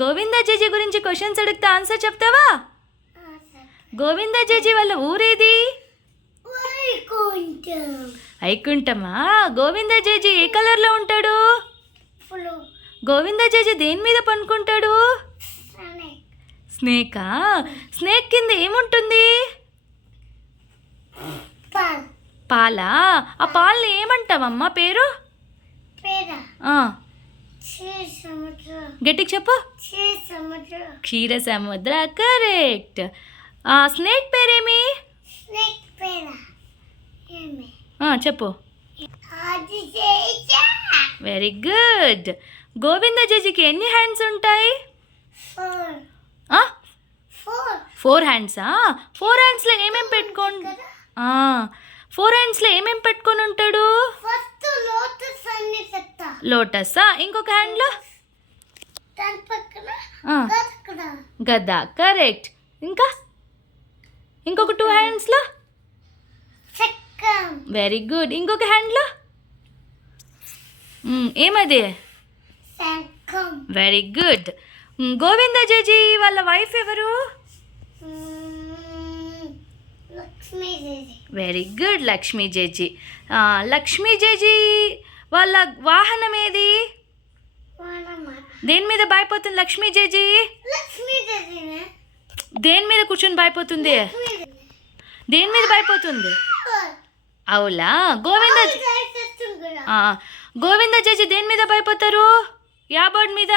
Govinda JG గురించి questions అడిగితే answer చెప్తావా? గోవింద జేజీ వాళ్ళ ఊరేది? వైకుంఠమా? గోవింద జేజీ ఏ కలర్లో ఉంటాడు? గోవింద జేజీ దేని మీద పనుకుంటాడు? స్నేకా? స్నేక్ కింద ఏముంటుంది? పాలా? ఆ పాలని ఏమంటావమ్మా పేరు? గట్టికి చెప్పు. క్షీర సముద్ర. కరెక్ట్. స్నేక్ పేరేమి? చెప్పు. Very good. గోవింద జేజీకి ఎన్ని హ్యాండ్స్ ఉంటాయి? 4 హ్యాండ్సా? 4 హ్యాండ్స్లో ఏమేమి పెట్టుకోండి? 4 హ్యాండ్స్లో ఏమేమి పెట్టుకొని ఉంటాడు? లోటస్. ఇంకొక హ్యాండ్లో గద్ద. కరెక్ట్. ఇంకా ఇంకొక 2 హ్యాండ్స్లో? Very good. ఇంకొక హ్యాండ్లో ఏమది? Very good. గోవింద జేజీ వాళ్ళ వైఫ్ ఎవరు? Very good. లక్ష్మీ జేజీ. లక్ష్మీ జేజీ వాళ్ళ వాహనం ఏది? దేని మీద భయపోతుంది లక్ష్మీ జేజీ? దేని మీద కూర్చొని భయపోతుంది? దేని మీద భయపోతుంది? అవులా? గోవింద జేజీ దేని మీద భయపోతారు? యాబోర్డ్ మీద?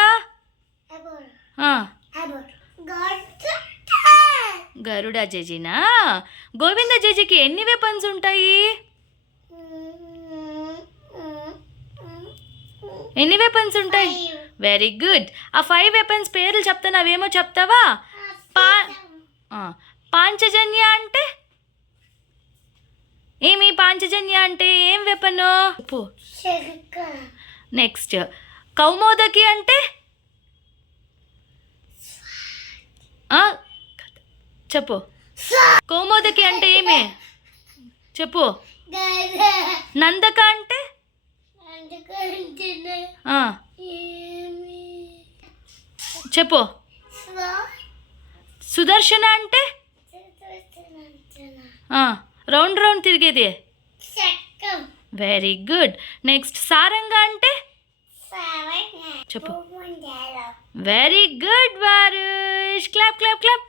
గరుడ జేజీనా? గోవింద జేజీకి ఎన్ని వెపన్స్ ఉంటాయి? ఎన్ని వెపన్స్ ఉంటాయి? Very good. ఆ 5 వెపన్స్ పేర్లు చెప్తాను, అవేమో చెప్తావా? పాంచజన్య అంటే ఏమి? పాంచజన్య అంటే ఏం వెపను? నెక్స్ట్ కౌమోదకి అంటే? చెప్పు. కౌమోదకి అంటే ఏమి చెప్పు. నందక అంటే? చెప్పు. సుదర్శన అంటే? రౌండ్ రౌండ్ తిరిగేది. Very good. నెక్స్ట్ సారంగ అంటే? చెప్పు. వెరీ గుడ్ వారుష్. Clap clap clap.